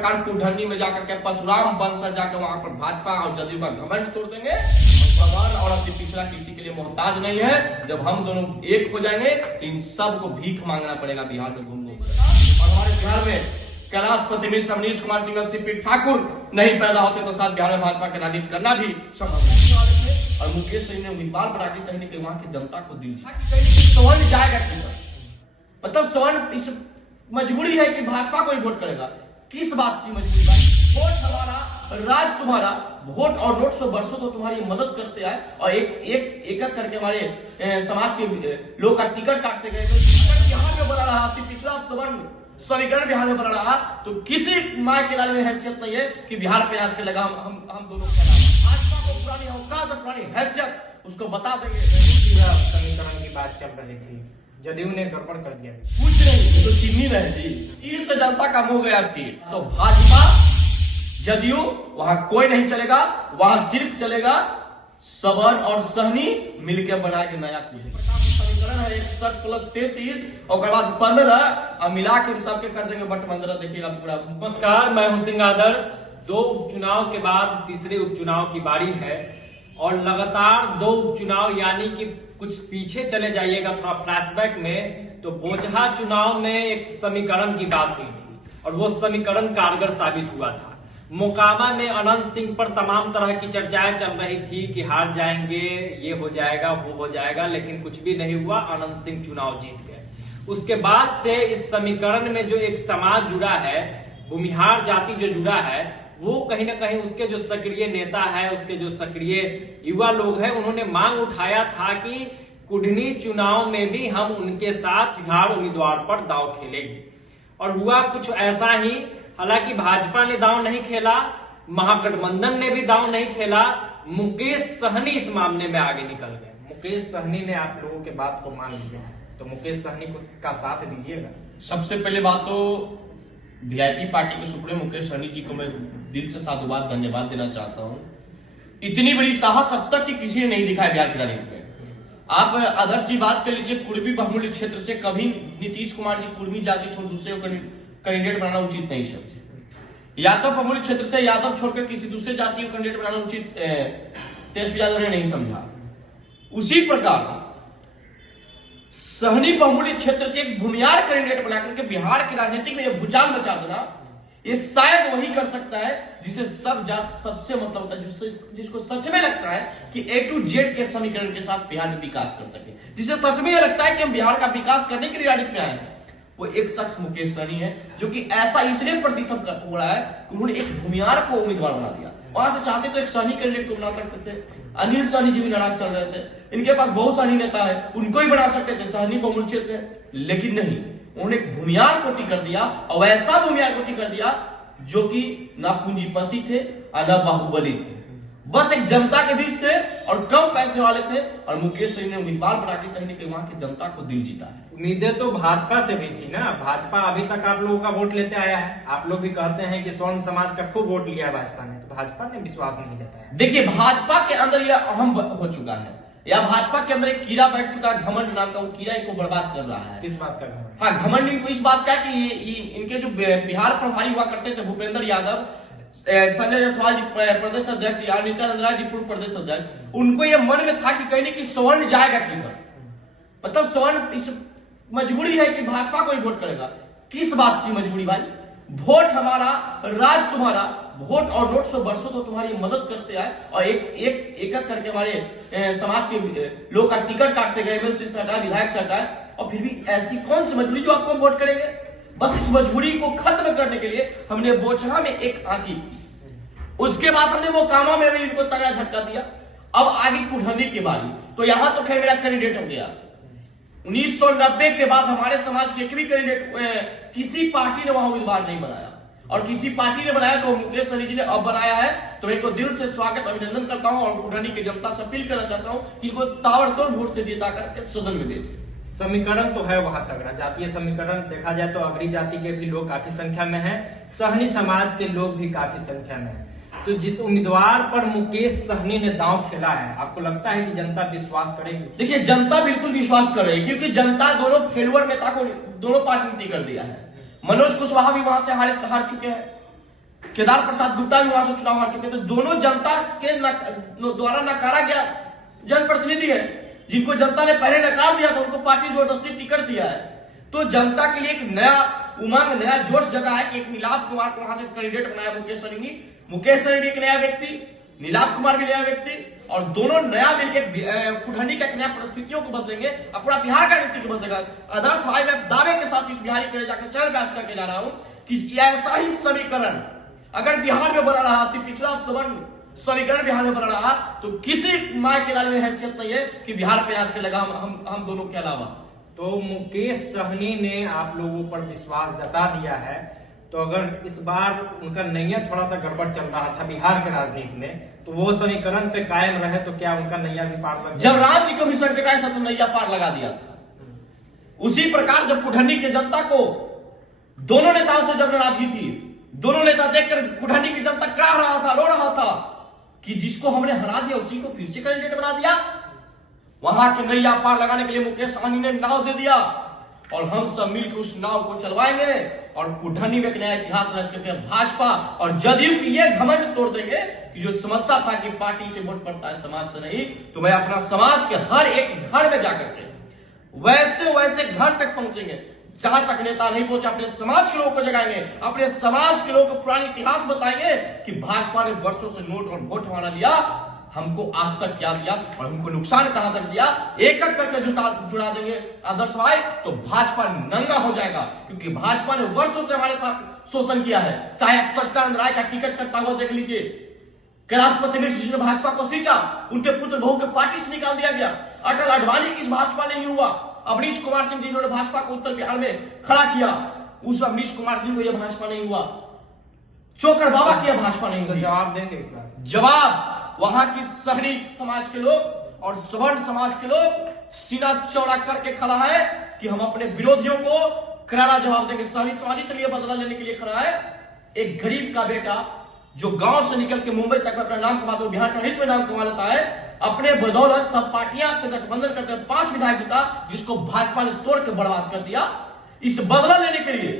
प्रकार कुढ़नी में जाकर के परशुराम वंश जाकर वहां पर भाजपा और जदयू का घमंड तोड़ देंगे। सवर्ण और अति पिछड़ा किसी के लिए मोहताज नहीं है। जब हम दोनों एक हो जाएंगे इन सबको भीख मांगना पड़ेगा बिहार में घूम घूम कर। और हमारे बिहार में कैलाशपति मिश्र, मनीष कुमार सिंह, सीपी ठाकुर नहीं पैदा होते तो साथ बिहार में भाजपा की राजनीति करना भी संभव नहीं। और मुकेश सिंह ने उम्मीदवार बना के कहीं कि वहां की जनता को दिल सवर्ण जाएगा किधर, मतलब सवर्ण इस मजबूरी है कि भाजपा को ही वोट करेगा। किस बात की मजबूरी भाई? वोट हमारा, राज तुम्हारा, वोट और नोट से वर्षों से तुम्हारी मदद करते आए और एक करके हमारे समाज के लोग का टिकट काटते गए। तो बिहार में बना रहा, पिछड़ा सवर्ण समीकरण बिहार में बना रहा, तो किसी माँ के लाल में हैसियत नहीं है कि बिहार पे आज के लगा हम दोनों भाजपा को पुरानी औकात, पुरानी हैसियत उसको बता देंगे। समीकरण की बात चल रही थी, जदयू ने गड़बड़ कर दिया। कुछ नहीं, तो चीनी रहे थी, तीर से जनता का मुंह गया तीर। तो भाजपा जदयू वहां कोई नहीं चलेगा, वहां सिर्फ चलेगा सवर्ण और सहनी मिलकर बनाएंगे नया कुछ। समीकरण है 61 + 33 और बाद 15 मिला के सबके कर देंगे बट 15 देखिएगा पूरा। नमस्कार, मैं हूं सिंह आदर्श। 2 उपचुनाव के बाद तीसरे उपचुनाव की बारी है और लगातार 2 उपचुनाव यानी कि कुछ पीछे चले जाइएगा थोड़ा फ्लैशबैक में, तो बोचहा चुनाव में एक समीकरण की बात हुई थी और वो समीकरण कारगर साबित हुआ था। मोकामा में अनंत सिंह पर तमाम तरह की चर्चाएं चल रही थी कि हार जाएंगे, ये हो जाएगा, वो हो जाएगा, लेकिन कुछ भी नहीं हुआ। अनंत सिंह चुनाव जीत गए। उसके बाद से इस समीकरण में जो एक समाज जुड़ा है, भूमिहार जाति जो जुड़ा है, वो कहीं ना कहीं उसके जो सक्रिय नेता है, उसके जो सक्रिय युवा लोग हैं, उन्होंने मांग उठाया था कि कुढ़नी चुनाव में भी हम उनके साथ बिहार उम्मीदवार पर दांव खेलेंगे। और हुआ कुछ ऐसा ही। हालांकि भाजपा ने दांव नहीं खेला, महागठबंधन ने भी दांव नहीं खेला, मुकेश सहनी इस मामले में आगे निकल गए। मुकेश सहनी ने आप लोगों के बात को मान लिया है, तो मुकेश सहनी का साथ दीजिएगा। सबसे पहले बात तो वीआईपी पार्टी के सुप्रीम मुकेश सहनी जी को मैं दिल से साधुवाद धन्यवाद देना चाहता हूं। इतनी बड़ी साहस अब तक की किसी ने नहीं दिखाया बिहार की राजनीति में। आप आदर्श जी बात कर लीजिए, कुर्मी बहुमूल्य क्षेत्र से कभी नीतीश कुमार जी कुर्मी जाति छोड़ दूसरे कैंडिडेट बनाना उचित नहीं समझे। यादव बहुमूल्य क्षेत्र से यादव छोड़कर किसी दूसरे जाति को कैंडिडेट बनाना उचित तेजस्वी यादव ने नहीं समझा। उसी प्रकार सहनी बहुमूल्य क्षेत्र से एक भूमिहार कैंडिडेट बनाकर के बिहार की राजनीति में भूचाल मचा देना, ये शायद वही कर सकता है जिसे सब जात सबसे मतलब होता है, जिसको सच में लगता है कि A to Z के समीकरण के साथ बिहार में विकास कर सके, जिसे सच में यह लगता है कि हम बिहार का विकास करने के लिए राजनीति में आए हैं। वो एक शख्स मुकेश सहनी है, जो कि ऐसा इसलिए प्रतीत हो रहा है कि उन्होंने एक भूमिहार को उम्मीदवार बना दिया। वहां से चाहते तो एक सहनी कैंडिडेट को बना सकते थे। अनिल सहनी जी भी नाराज चल रहे थे, इनके पास बहुत सहनी नेता है, उनको ही बना सकते थे, सहनी बहुमूल्य क्षेत्र है, लेकिन नहीं, उन्होंने एक भूमिहार को टिकट दिया और ऐसा भूमिहार को टिकट दिया जो कि ना पूंजीपति थे और ना बाहुबली थे, बस एक जनता के बीच थे और कम पैसे वाले थे। और मुकेश सिंह ने उम्मीदवार बना के कहीं कि वहां की जनता को दिल जीता है। उम्मीदें तो भाजपा से भी थी ना। भाजपा अभी तक आप लोगों का वोट लेते आया है। आप लोग भी कहते हैं कि स्वर्ण समाज का खूब वोट लिया है भाजपा ने, तो भाजपा ने विश्वास नहीं जताया। देखिए, भाजपा के अंदर यह अहम हो चुका है, या भाजपा के अंदर एक कीड़ा बैठ चुका है, घमंड नाम का। वो कीड़ा इनको बर्बाद कर रहा है। किस बात का घमंड? हाँ, घमंड इनको इस बात का कि इनके जो बिहार प्रभारी हुआ करते थे भूपेंद्र यादव, संजय जायसवाल जी प्रदेश अध्यक्ष या नित्यानंद राय जी पूर्व प्रदेश अध्यक्ष, उनको यह मन में था कि कहीं कि सवर्ण जाएगा किधर, मतलब सवर्ण इस मजबूरी है कि भाजपा को ही वोट करेगा। किस बात की मजबूरी भाई? वोट हमारा, राज तुम्हारा, वोट और नोट से वर्षों से तुम्हारी मदद करते आए और एक करके हमारे समाज के लोग का टिकट काटते गए, एमएलसी से हटाए, विधायक से हटाए, और फिर भी ऐसी कौन सी मजबूरी जो आपको वोट करेंगे? बस इस मजबूरी को खत्म करने के लिए हमने बोचहा में एक आंकी की, उसके बाद हमने मोकामा में भी इनको तगड़ा झटका दिया। अब आगे कुढ़नी की बारी, तो यहां तो खैर मेरा कैंडिडेट हो गया। 1990 के बाद हमारे समाज के एक भी कैंडिडेट किसी पार्टी ने वहां उम्मीदवार नहीं बनाया, और किसी पार्टी ने बनाया तो मुकेश सहनी जी ने अब बनाया है। तो मैं इनको दिल से स्वागत अभिनंदन करता हूं और कुढ़नी की जनता से अपील करना चाहता हूं कि इनको ताबड़तोड़ वोट से जीता करके सदन में भेजें। समीकरण तो है वहां तगड़ा, जातीय समीकरण देखा जाए तो अग्री जाति के भी लोग काफी संख्या में हैं, सहनी समाज के लोग भी काफी संख्या में हैं। तो जिस उम्मीदवार पर मुकेश सहनी ने दांव खेला है, आपको लगता है कि जनता विश्वास करेगी? देखिए, जनता बिल्कुल विश्वास कर रही है, क्योंकि जनता दोनों फेलुअर नेता को दोनों पार्टी ने टिकट दिया है। मनोज कुशवाहा भी वहां से हार चुके हैं, केदार प्रसाद गुप्ता भी वहां से चुनाव हार चुके थे। दोनों जनता के द्वारा नकारा गया जनप्रतिनिधि है, जिनको जनता ने पहले नकार दिया था, उनको पार्टी जबरदस्ती टिकट दिया है। तो जनता के लिए एक नया उमंग, नया जोश जगा है कि एक नीलाभ कुमार को वहां से कैंडिडेट बनाया मुकेश सहनी ने। मुकेश सहनी एक नया व्यक्ति, नीलाभ कुमार भी नया व्यक्ति, और दोनों नया मिलकर कुढ़नी का एक नया परिस्थितियों को बदलेंगे, अपना बिहार का नीति को बदलेगा। आदर्श भाई, मैं दावे के साथ इस बिहारी करे जाकर चल बैच करके जा रहा हूं कि ऐसा ही समीकरण अगर बिहार में बना रहा, तो पिछला समीकरण बिहार में बना रहा, तो किसी माय के लाल में हैसियत नहीं है कि बिहार पे आज के लगा हम दोनों के अलावा। तो मुकेश सहनी ने आप लोगों पर विश्वास जता दिया है, तो अगर इस बार उनका नैया थोड़ा सा गड़बड़ चल रहा था बिहार के राजनीति में, तो वो समीकरण पे कायम रहे तो क्या उनका नैया भी पार लग? जब राम जी को भी संकट आया था तो नैया पार लगा दिया था। उसी प्रकार जब कुढ़नी की जनता को दोनों नेताओं से जब नाराजगी थी, दोनों नेता देखकर कुढ़नी की जनता कराह रहा था, रो रहा था कि जिसको हमने हरा दिया उसी को फिर से कैंडिडेट बना दिया। वहां के नैया पार लगाने के लिए मुकेश सहनी ने नाव दे दिया, और हम सब मिलकर उस नाव को चलवाएंगे और कुढ़नी में एक नया इतिहास रच करके भाजपा और जदयू की ये घमंड तोड़ देंगे कि जो समझता था कि पार्टी से वोट पड़ता है समाज से नहीं, तो मैं अपना समाज के हर एक घर में जाकर के वैसे घर तक पहुंचेंगे जहां तक नेता नहीं पहुंचे। अपने समाज के लोगों को जगाएंगे, अपने समाज के लोगों को पुरानी इतिहास बताएंगे कि भाजपा ने वर्षों से नोट और वोट हमारा लिया, हमको आज तक क्या दिया और हमको नुकसान कहां तक दिया, एक एक करके जुड़ा देंगे आदर्श भाई, तो भाजपा नंगा हो जाएगा। क्योंकि भाजपा ने वर्षों से हमारे साथ शोषण किया है। चाहे आप सच्चिदानंद राय का टिकट कटता हुआ देख लीजिए, कैलाशपति मिश्र ने भाजपा को सींचा, उनके पुत्र बहू के पार्टी से निकाल दिया गया। अटल अडवाणी की भाजपा नहीं हुआ। अवनीश कुमार सिंह जिन्होंने भाजपा को उत्तर बिहार में खड़ा किया, उस अवनीश कुमार सिंह को यह भाजपा नहीं हुआ। चोकर बाबा की भाजपा नहीं हुई। जवाब देंगे इस बार? जवाब वहां की सहनी समाज के लोग और सवर्ण समाज के लोग सीना चौड़ा करके खड़ा है कि हम अपने विरोधियों को करारा जवाब देंगे। सहनी समाज से लिए बदला लेने के लिए खड़ा है। एक गरीब का बेटा जो गांव से निकल के मुंबई तक अपना नाम कमाता है, बिहार का हित में नाम कमा लेता है, अपने बदौलत सब पार्टियां से गठबंधन करते हैं, 5 विधायक जीता, जिसको भाजपा ने तोड़ के बर्बाद कर दिया। इस बदला लेने के लिए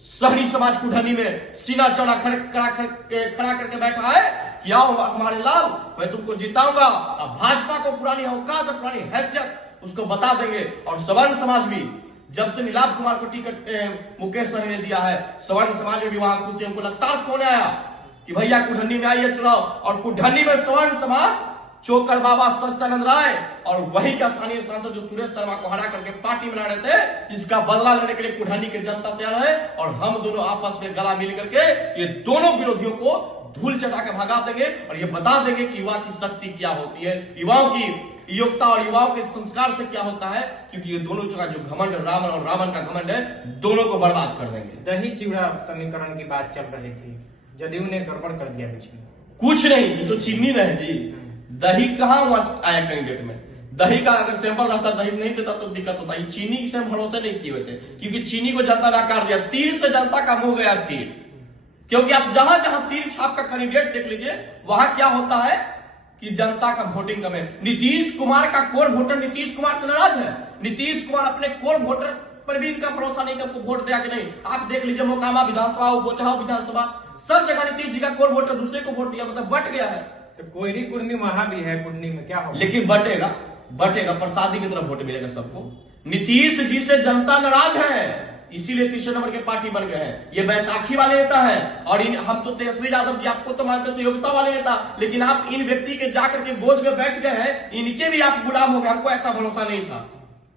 सहनी समाज कुढ़नी में सीना चौड़ा खड़ा करके बैठा है कि आओ हमारे लाल, मैं तुमको जिताऊंगा। अब भाजपा को पुरानी औकात और पुरानी हैसियत उसको बता देंगे। और सवर्ण समाज भी, जब से नीलाभ कुमार को टिकट मुकेश सहनी ने दिया है, सवर्ण समाज में भी वहां खुशी हमको लगता कौन आया कि भैया कुढ़नी में आइए चुनाव। और कुढ़नी में सवर्ण समाज, चोकर बाबा, सच्चिदानंद राय और वही के स्थानीय सांसद जो सुरेश शर्मा को हरा करके पार्टी बना रहे थे, इसका बदला लेने के लिए कुढ़नी की जनता तैयार है। और हम दोनों आपस में गला मिल करके ये दोनों विरोधियों को धूल चटा के भगा देंगे और ये बता देंगे कि युवा की शक्ति क्या होती है, युवाओं की योग्यता और युवाओं के संस्कार से क्या होता है। क्योंकि ये दोनों का जो घमंड रावण और रावण का घमंड है, दोनों को बर्बाद कर देंगे। दही चिवड़ा समीकरण की बात चल रही थी, जदयू ने गड़बड़ कर दिया बीच में। कुछ नहीं, ये तो चीनी रहे जी। दही कहां आया कैंडिडेट में? दही का अगर सैंपल रहता, दही नहीं देता तो दिक्कत होता। ये चीनी से भरोसे नहीं किए हुए थे, क्योंकि चीनी को जनता ने नकार दिया। तीर से जनता का मुंह गया तीर। क्योंकि आप जहां जहां तीर छाप का कैंडिडेट देख लीजिए, वहां क्या होता है कि जनता का वोटिंग कम है। नीतीश कुमार का कोर वोटर नीतीश कुमार से नाराज है। नीतीश कुमार अपने कोर वोटर पर भी इनका भरोसा नहीं कि वोट दिया कि नहीं। आप देख लीजिए, मोकामा विधानसभा, बोचहा विधानसभा, सब जगह नीतीश जी का कोर वोटर दूसरे को वोट दिया, मतलब बट गया है। तो कोयरी कुर्मी वहां भी है, कुर्मी में क्या होगा? लेकिन बटेगा प्रसादी की तरफ वोट मिलेगा सबको। नीतीश जी से जनता नाराज है, इसीलिए तीसरे नंबर के पार्टी बन गए हैं। ये बैसाखी वाले नेता है। और हम तो तेजस्वी यादव जी आपको तो मानते तो योग्यता वाले नेता, लेकिन आप इन व्यक्ति के जाकर के गोद में बैठ गए हैं, इनके भी आप गुलाम हो गए। हमको ऐसा भरोसा नहीं था।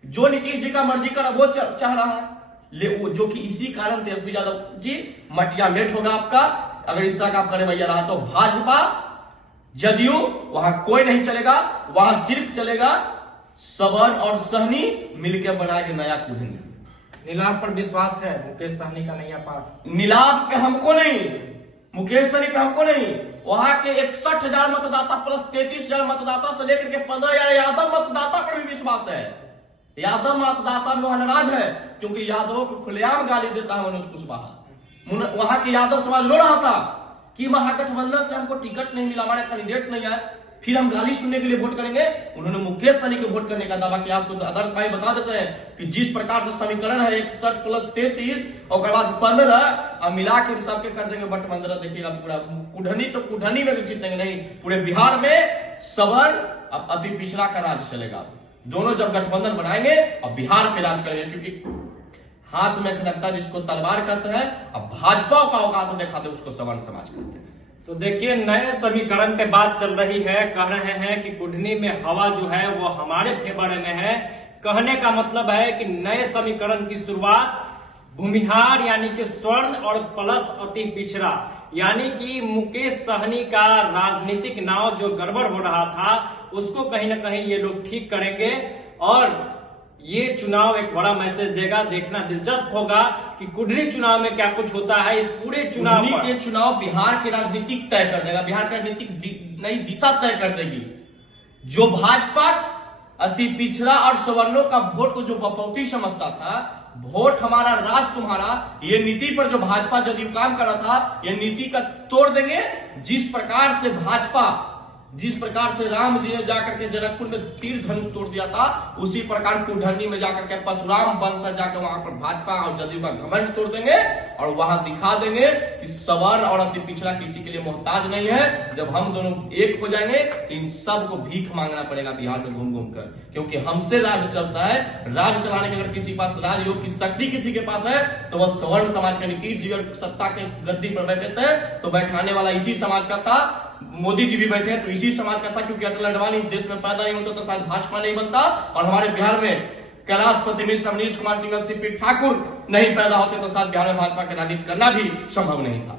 जो नीतीश जी का मर्जी कर वो चाह रहा है, जो कि इसी कारण तेजस्वी यादव जी मटिया मेट होगा आपका अगर इस तरह का आपका रवैया रहा। तो भाजपा जदयू वहां कोई नहीं चलेगा, वहां सिर्फ चलेगा सवर्ण और सहनी मिलकर बनाएंगे नया कुढ़नी। नीलाभ पर विश्वास है मुकेश सहनी का नैया पार? नीलाभ पे हमको नहीं, मुकेश सहनी पे हमको नहीं। वहां के 61,000 मतदाता प्लस 33,000 मतदाता से लेकर के 15,000 यादव मतदाता पर भी विश्वास है। यादव मतदाता में नाराज है क्योंकि यादवों को खुलेआम गाली देता है मनोज कुशवाहा। वहां के यादव समाज रो रहा था कि महागठबंधन से हमको टिकट नहीं मिला, हमारे कैंडिडेट नहीं आए। फिर हम गाली सुनने के लिए वोट करेंगे। उन्होंने मुकेश सहनी को वोट करने का दावा किया। आपको तो आदर्श भाई बता देते हैं कि जिस प्रकार से समीकरण है 61 + 33 और उसके बाद 15 मिला के सबके कर देंगे बटमंदरा। देखिएगा पूरा कुढ़नी तो कुढ़नी में भी जीतेंगे नहीं, पूरे बिहार में सवर्ण अब अति पिछड़ा का राज चलेगा। दोनों जब गठबंधन बनाएंगे और बिहार पे राज करेंगे, क्योंकि हाथ में खनकता जिसको तलवार कहते हैं, अब भाजपा का औकात देखा दे उसको सवर्ण समाज कहते हैं। तो देखिए नए समीकरण पे बात चल रही है, कह रहे हैं कि कुढ़नी में हवा जो है वो हमारे फेवर में है। कहने का मतलब है कि नए समीकरण की शुरुआत भूमिहार यानी कि स्वर्ण और प्लस अति पिछड़ा यानी कि मुकेश सहनी का राजनीतिक नाव जो गड़बड़ हो रहा था उसको कहीं ना कहीं ये लोग ठीक करेंगे और ये चुनाव एक बड़ा मैसेज देगा। देखना दिलचस्प होगा कि कुढ़नी चुनाव में क्या कुछ होता है। इस पूरे चुनाव के चुनाव बिहार की राजनीतिक तय कर देगा, बिहार की राजनीतिक नई दिशा तय कर देगी। जो भाजपा अति पिछड़ा और सवर्णों का वोट को जो बपौती समझता था, वोट हमारा राज तुम्हारा, ये नीति पर जो भाजपा जदयू काम कर रहा था, ये नीति का तोड़ देंगे। जिस प्रकार से भाजपा, जिस प्रकार से राम जी ने जाकर के जनकपुर में तीर धनुष तोड़ दिया था, उसी प्रकार कुढ़नी में जाकर के परशुराम वंश जाकर वहां पर भाजपा और जदयू का घमंड तोड़ देंगे और वहां दिखा देंगे कि सवर्ण और अति पिछड़ा किसी के लिए मोहताज नहीं है। जब हम दोनों एक हो जाएंगे तो इन सबको भीख मांगना पड़ेगा बिहार में घूम घूम कर, क्योंकि हमसे राज्य चलता है। राज्य चलाने के अगर किसी पास राजयोग की शक्ति किसी के पास है तो वह सवर्ण समाज का। नीतीश जी अगर सत्ता के गद्दी पर बैठे थे तो बैठाने वाला इसी समाज का था। मोदी जी भी बैठे तो इसी समाज का था, क्योंकि अटल अडवाणी इस देश में पैदा नहीं होता तो शायद भाजपा नहीं बनता, और हमारे बिहार में कैलाशपति मिश्र, मनीष कुमार सिंह, सीपी ठाकुर नहीं पैदा होते तो शायद बिहार में भाजपा की राजनीति करना भी संभव नहीं था।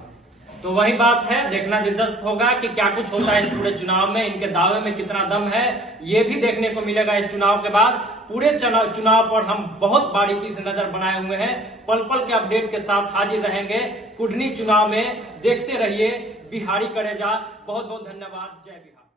तो वही बात है, देखना दिलचस्प होगा कि क्या कुछ होता है इस पूरे चुनाव में। इनके दावे में कितना दम है ये भी देखने को मिलेगा इस चुनाव के बाद। पूरे चुनाव पर हम बहुत बारीकी से नजर बनाए हुए हैं, पल पल के अपडेट के साथ हाजिर रहेंगे कुढ़नी चुनाव में। देखते रहिए बिहारी करेजा। बहुत बहुत धन्यवाद। जय बिहार।